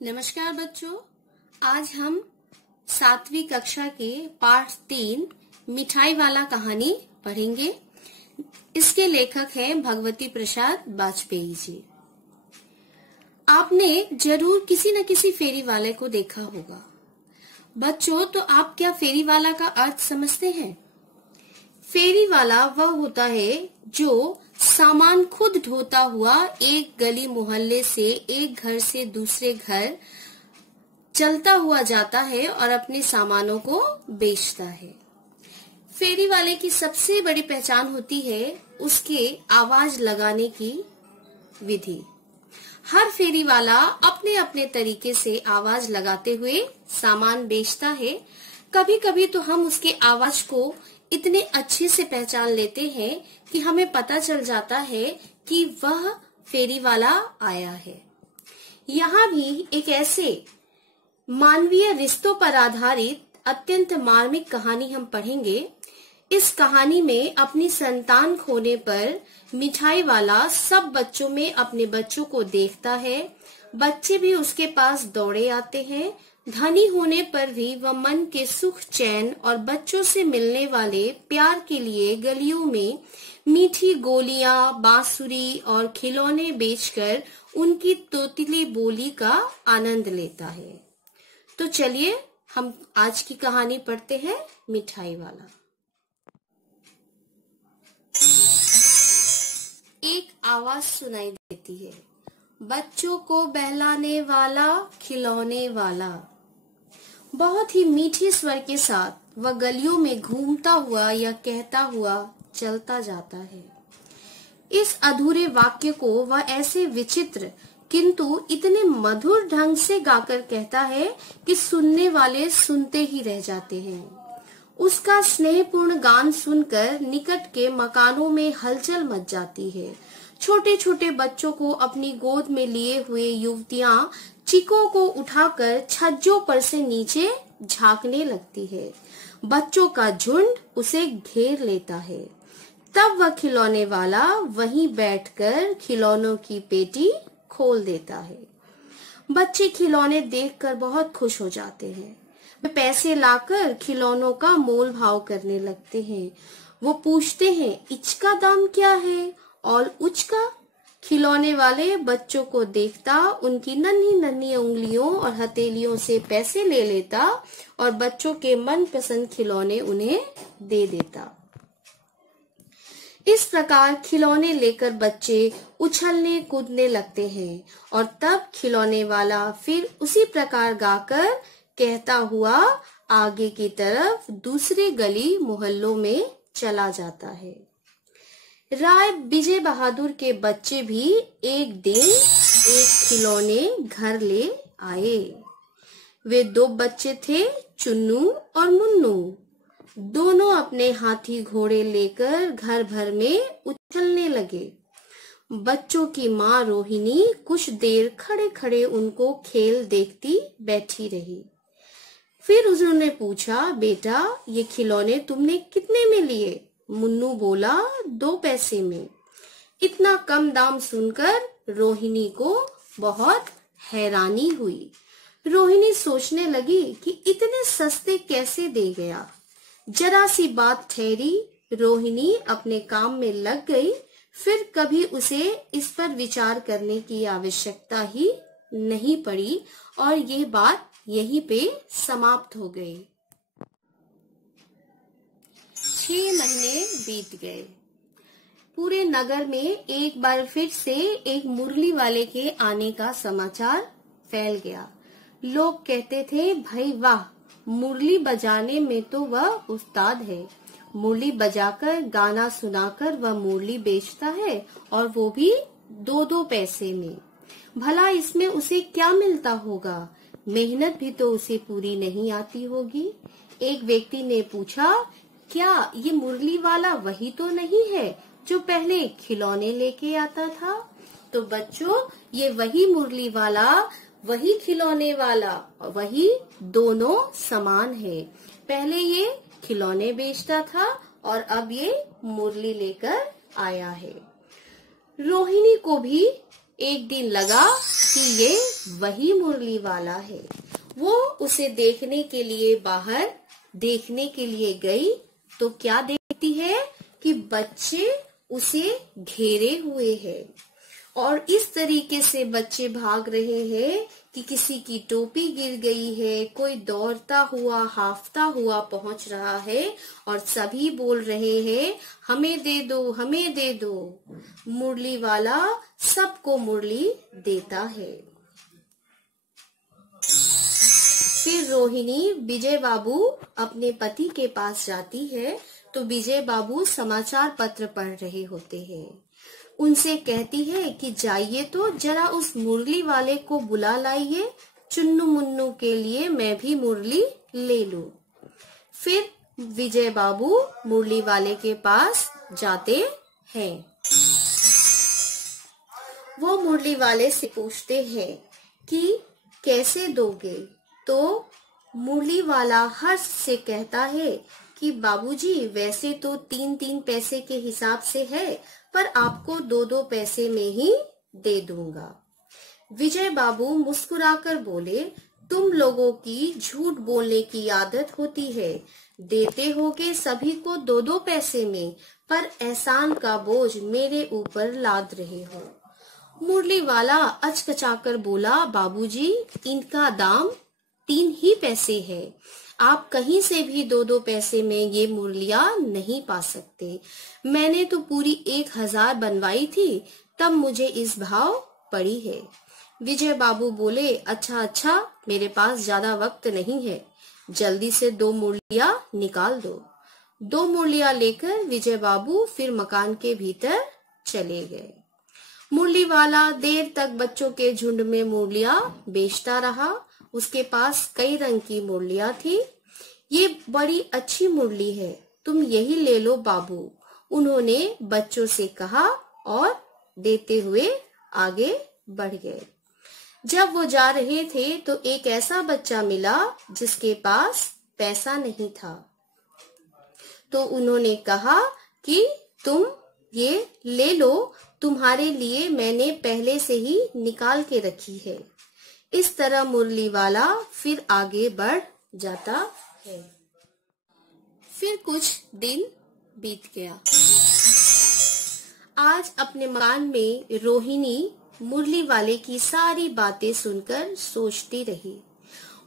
नमस्कार बच्चों, आज हम 7वीं कक्षा के पाठ 3 मिठाई वाला कहानी पढ़ेंगे। इसके लेखक हैं भगवती प्रसाद वाजपेयी जी। आपने जरूर किसी न किसी फेरी वाले को देखा होगा। बच्चों, तो आप क्या फेरी वाला का अर्थ समझते हैं? फेरी वाला वह होता है जो सामान खुद ढोता हुआ एक गली मोहल्ले से एक घर से दूसरे घर चलता हुआ जाता है और अपने सामानों को बेचता है। फेरी वाले की सबसे बड़ी पहचान होती है उसके आवाज लगाने की विधि। हर फेरी वाला अपने अपने तरीके से आवाज लगाते हुए सामान बेचता है। कभी कभी तो हम उसके आवाज को इतने अच्छे से पहचान लेते हैं कि हमें पता चल जाता है कि वह फेरी वाला आया है। यहाँ भी एक ऐसे मानवीय रिश्तों पर आधारित अत्यंत मार्मिक कहानी हम पढ़ेंगे। इस कहानी में अपनी संतान खोने पर मिठाई वाला सब बच्चों में अपने बच्चों को देखता है। बच्चे भी उसके पास दौड़े आते हैं। धनी होने पर भी वह मन के सुख चैन और बच्चों से मिलने वाले प्यार के लिए गलियों में मीठी गोलियां, बांसुरी और खिलौने बेचकर उनकी तोतली बोली का आनंद लेता है। तो चलिए हम आज की कहानी पढ़ते हैं, मिठाई वाला। एक आवाज सुनाई देती है, बच्चों को बहलाने वाला, खिलौने वाला। बहुत ही मीठे स्वर के साथ वह गलियों में घूमता हुआ या कहता हुआ चलता जाता है। इस अधूरे वाक्य को वह ऐसे विचित्र किंतु इतने मधुर ढंग से गाकर कहता है कि सुनने वाले सुनते ही रह जाते हैं। उसका स्नेहपूर्ण गान सुनकर निकट के मकानों में हलचल मच जाती है। छोटे छोटे बच्चों को अपनी गोद में लिए हुए युवतियां चिकों को उठाकर छज्जों पर से नीचे झांकने लगती है। बच्चों का झुंड उसे घेर लेता है। तब वह खिलौने वाला वहीं बैठकर खिलौनों की पेटी खोल देता है। बच्चे खिलौने देखकर बहुत खुश हो जाते हैं। वे पैसे लाकर खिलौनों का मोल भाव करने लगते हैं। वो पूछते हैं, इचका दाम क्या है और उचका? खिलौने वाले बच्चों को देखता, उनकी नन्ही नन्ही उंगलियों और हथेलियों से पैसे ले लेता और बच्चों के मनपसंद खिलौने उन्हें दे देता। इस प्रकार खिलौने लेकर बच्चे उछलने कूदने लगते हैं और तब खिलौने वाला फिर उसी प्रकार गाकर कहता हुआ आगे की तरफ दूसरे गली मोहल्लों में चला जाता है। राय विजय बहादुर के बच्चे भी एक दिन एक खिलौने घर ले आए। वे 2 बच्चे थे, चुन्नू और मुन्नू। दोनों अपने हाथी घोड़े लेकर घर भर में उछलने लगे। बच्चों की माँ रोहिणी कुछ देर खड़े खड़े उनको खेल देखती बैठी रही। फिर उन्होंने पूछा, बेटा ये खिलौने तुमने कितने में लिए? मुन्नू बोला, 2 पैसे में। इतना कम दाम सुनकर रोहिणी को बहुत हैरानी हुई। रोहिणी सोचने लगी कि इतने सस्ते कैसे दे गया। जरा सी बात ठहरी, रोहिणी अपने काम में लग गई। फिर कभी उसे इस पर विचार करने की आवश्यकता ही नहीं पड़ी और ये बात यहीं पे समाप्त हो गई। 6 महीने बीत गए। पूरे नगर में एक बार फिर से एक मुरली वाले के आने का समाचार फैल गया। लोग कहते थे, भाई वाह, मुरली बजाने में तो वह उस्ताद है। मुरली बजाकर गाना सुनाकर वह मुरली बेचता है और वो भी 2-2 पैसे में। भला इसमें उसे क्या मिलता होगा? मेहनत भी तो उसे पूरी नहीं आती होगी। एक व्यक्ति ने पूछा, क्या ये मुरली वाला वही तो नहीं है जो पहले खिलौने लेके आता था? तो बच्चों, ये वही मुरली वाला, वही खिलौने वाला, वही दोनों समान है। पहले ये खिलौने बेचता था और अब ये मुरली लेकर आया है। रोहिणी को भी एक दिन लगा कि ये वही मुरली वाला है। वो उसे देखने के लिए बाहर देखने के लिए गई तो क्या देखती है कि बच्चे उसे घेरे हुए हैं और इस तरीके से बच्चे भाग रहे हैं कि किसी की टोपी गिर गई है, कोई दौड़ता हुआ हाफता हुआ पहुंच रहा है और सभी बोल रहे हैं हमें दे दो, हमें दे दो। मुरली वाला सबको मुरली देता है। फिर रोहिणी विजय बाबू अपने पति के पास जाती है तो विजय बाबू समाचार पत्र पढ़ रहे होते हैं। उनसे कहती है कि जाइए तो जरा उस मुरली वाले को बुला लाइए, चुन्नू मुन्नू के लिए मैं भी मुरली ले लूं। फिर विजय बाबू मुरली वाले के पास जाते हैं। वो मुरली वाले से पूछते हैं कि कैसे दोगे? तो मुरली वाला हर्ष से कहता है कि बाबूजी वैसे तो 3-3 पैसे के हिसाब से है, पर आपको 2-2 पैसे में ही दे दूंगा। विजय बाबू मुस्कुराकर बोले, तुम लोगों की झूठ बोलने की आदत होती है, देते होगे सभी को 2-2 पैसे में, पर एहसान का बोझ मेरे ऊपर लाद रहे हो। मुरली वाला अचकचाकर बोला, बाबूजी इनका दाम 3 ही पैसे है, आप कहीं से भी 2-2 पैसे में ये मुरलियां नहीं पा सकते। मैंने तो पूरी 1000 बनवाई थी, तब मुझे इस भाव पड़ी है। विजय बाबू बोले, अच्छा मेरे पास ज्यादा वक्त नहीं है, जल्दी से 2 मुरलियां निकाल दो। 2 मुरलियां लेकर विजय बाबू फिर मकान के भीतर चले गए। मुरली वाला देर तक बच्चों के झुंड में मुरलियां बेचता रहा। उसके पास कई रंग की मुरलियां थी। ये बड़ी अच्छी मुरली है, तुम यही ले लो बाबू, उन्होंने बच्चों से कहा और देते हुए आगे बढ़ गए। जब वो जा रहे थे तो एक ऐसा बच्चा मिला जिसके पास पैसा नहीं था, तो उन्होंने कहा कि तुम ये ले लो, तुम्हारे लिए मैंने पहले से ही निकाल के रखी है। इस तरह मुरली वाला फिर आगे बढ़ जाता है। फिर कुछ दिन बीत गया। आज अपने मकान में रोहिणी मुरली वाले की सारी बातें सुनकर सोचती रही।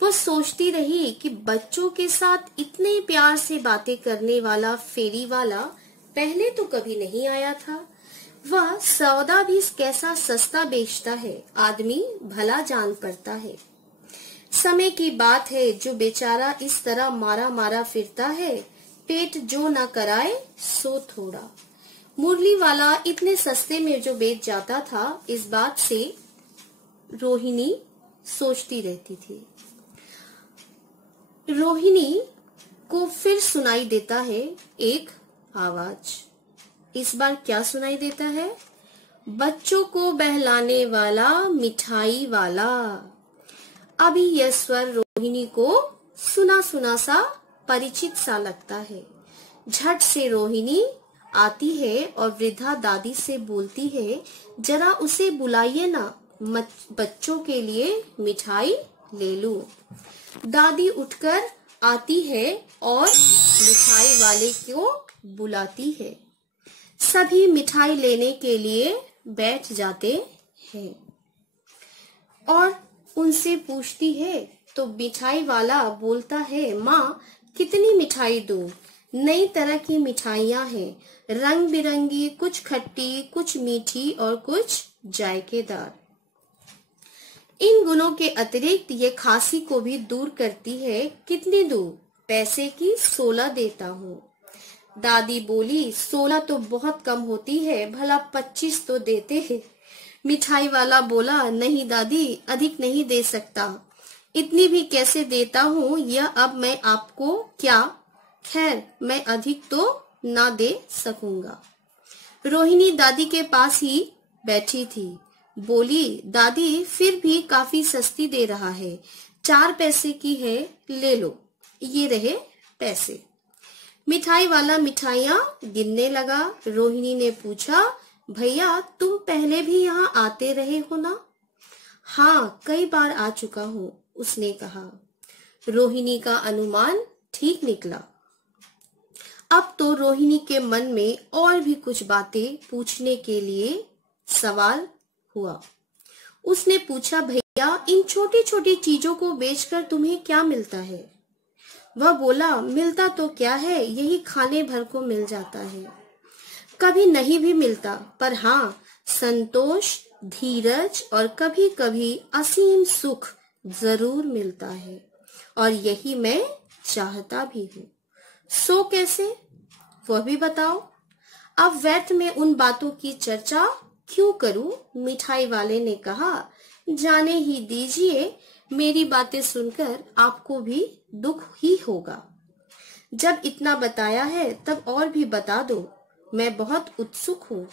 वो सोचती रही कि बच्चों के साथ इतने प्यार से बातें करने वाला फेरी वाला पहले तो कभी नहीं आया था। वह सौदा भी कैसा सस्ता बेचता है, आदमी भला जान पड़ता है। समय की बात है जो बेचारा इस तरह मारा मारा फिरता है, पेट जो न कराए सो थोड़ा। मुरली वाला इतने सस्ते में जो बेच जाता था, इस बात से रोहिणी सोचती रहती थी। रोहिणी को फिर सुनाई देता है एक आवाज। इस बार क्या सुनाई देता है? बच्चों को बहलाने वाला मिठाई वाला। अभी यह स्वर रोहिणी को सुना सुना सा परिचित सा लगता है। झट से रोहिणी आती है और वृद्धा दादी से बोलती है, जरा उसे बुलाइए ना, बच्चों के लिए मिठाई ले लूं। दादी उठकर आती है और मिठाई वाले को बुलाती है। सभी मिठाई लेने के लिए बैठ जाते हैं और उनसे पूछती है, तो मिठाई वाला बोलता है, माँ कितनी मिठाई दूं? नई तरह की मिठाइयाँ हैं, रंग बिरंगी, कुछ खट्टी, कुछ मीठी और कुछ जायकेदार। इन गुणों के अतिरिक्त ये खांसी को भी दूर करती है। कितनी दूं? पैसे की 16 देता हूँ। दादी बोली, 16 तो बहुत कम होती है, भला 25 तो देते हैं। मिठाई वाला बोला, नहीं दादी, अधिक नहीं दे सकता, इतनी भी कैसे देता हूँ, यह अब मैं आपको क्या, खैर मैं अधिक तो ना दे सकूंगा। रोहिणी दादी के पास ही बैठी थी। बोली, दादी फिर भी काफी सस्ती दे रहा है, 4 पैसे की है, ले लो, ये रहे पैसे। मिठाई वाला मिठाइयाँ गिनने लगा। रोहिणी ने पूछा, भैया तुम पहले भी यहाँ आते रहे हो ना? हाँ, कई बार आ चुका हूँ, उसने कहा। रोहिणी का अनुमान ठीक निकला। अब तो रोहिणी के मन में और भी कुछ बातें पूछने के लिए सवाल हुआ। उसने पूछा, भैया इन छोटी छोटी चीजों को बेचकर तुम्हें क्या मिलता है? वह बोला, मिलता तो क्या है, यही खाने भर को मिल जाता है। कभी नहीं भी मिलता, पर हाँ, संतोष, धीरज और कभी कभी असीम सुख जरूर मिलता है, और यही मैं चाहता भी हूँ। सो कैसे, वह भी बताओ। अब व्यर्थ में उन बातों की चर्चा क्यों करूं? मिठाई वाले ने कहा, जाने ही दीजिए, मेरी बातें सुनकर आपको भी दुख ही होगा। जब इतना बताया है तब और भी बता दो, मैं बहुत उत्सुक हूँ।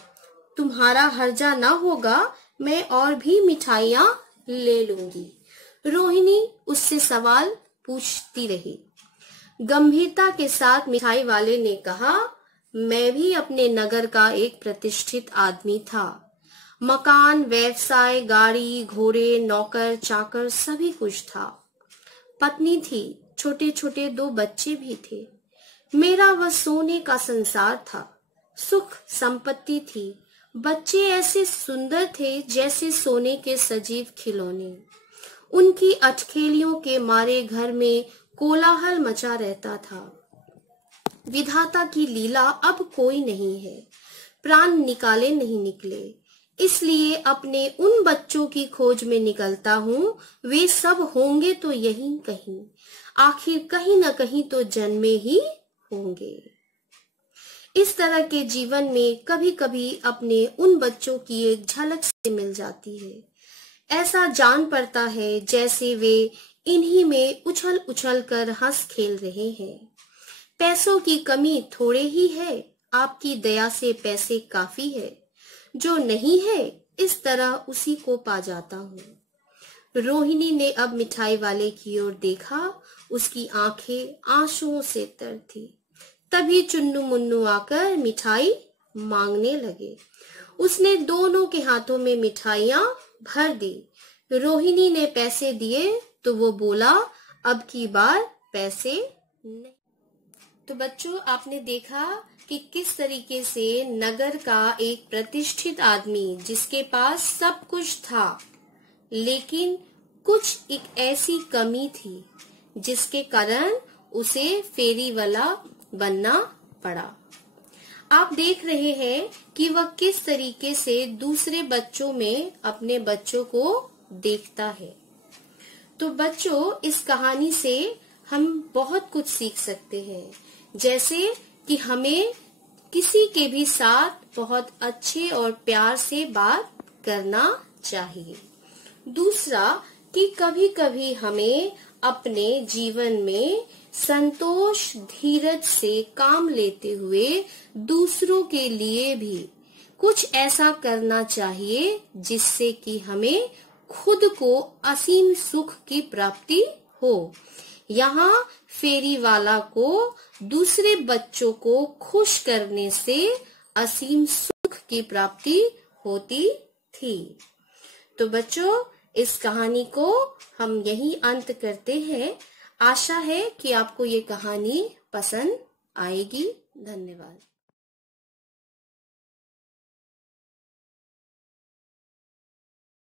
तुम्हारा हर्जा ना होगा, मैं और भी मिठाइयाँ ले लूंगी। रोहिणी उससे सवाल पूछती रही। गंभीरता के साथ मिठाई वाले ने कहा, मैं भी अपने नगर का एक प्रतिष्ठित आदमी था। मकान, व्यवसाय, गाड़ी, घोड़े, नौकर, चाकर सभी कुछ था। पत्नी थी, छोटे छोटे 2 बच्चे भी थे। मेरा वह सोने का संसार था। सुख संपत्ति थी। बच्चे ऐसे सुंदर थे जैसे सोने के सजीव खिलौने। उनकी अटखेलियों के मारे घर में कोलाहल मचा रहता था। विधाता की लीला अब कोई नहीं है। प्राण निकाले नहीं निकले, इसलिए अपने उन बच्चों की खोज में निकलता हूँ। वे सब होंगे तो यहीं कहीं, आखिर कहीं न कहीं तो जन्मे ही होंगे। इस तरह के जीवन में कभी कभी अपने उन बच्चों की एक झलक से मिल जाती है। ऐसा जान पड़ता है जैसे वे इन्हीं में उछल उछल कर हंस खेल रहे हैं। पैसों की कमी थोड़े ही है, आपकी दया से पैसे काफी है। जो नहीं है, इस तरह उसी को पा जाता हूँ। रोहिणी ने अब मिठाई वाले की ओर देखा। उसकी आंखें आंसुओं से तर थी। तभी चुन्नू मुन्नू आकर मिठाई मांगने लगे। उसने दोनों के हाथों में मिठाइयां भर दी। रोहिणी ने पैसे दिए तो वो बोला, अब की बार पैसे नहीं। तो बच्चों, आपने देखा कि किस तरीके से नगर का एक प्रतिष्ठित आदमी जिसके पास सब कुछ था, लेकिन कुछ एक ऐसी कमी थी जिसके कारण उसे फेरी वाला बनना पड़ा। आप देख रहे हैं कि वह किस तरीके से दूसरे बच्चों में अपने बच्चों को देखता है। तो बच्चों, इस कहानी से हम बहुत कुछ सीख सकते हैं, जैसे कि हमें किसी के भी साथ बहुत अच्छे और प्यार से बात करना चाहिए। दूसरा, कि कभी कभी हमें अपने जीवन में संतोष, धीरज से काम लेते हुए दूसरों के लिए भी कुछ ऐसा करना चाहिए जिससे कि हमें खुद को असीम सुख की प्राप्ति हो। यहाँ फेरी वाला को दूसरे बच्चों को खुश करने से असीम सुख की प्राप्ति होती थी। तो बच्चों, इस कहानी को हम यही अंत करते हैं। आशा है कि आपको ये कहानी पसंद आएगी। धन्यवाद।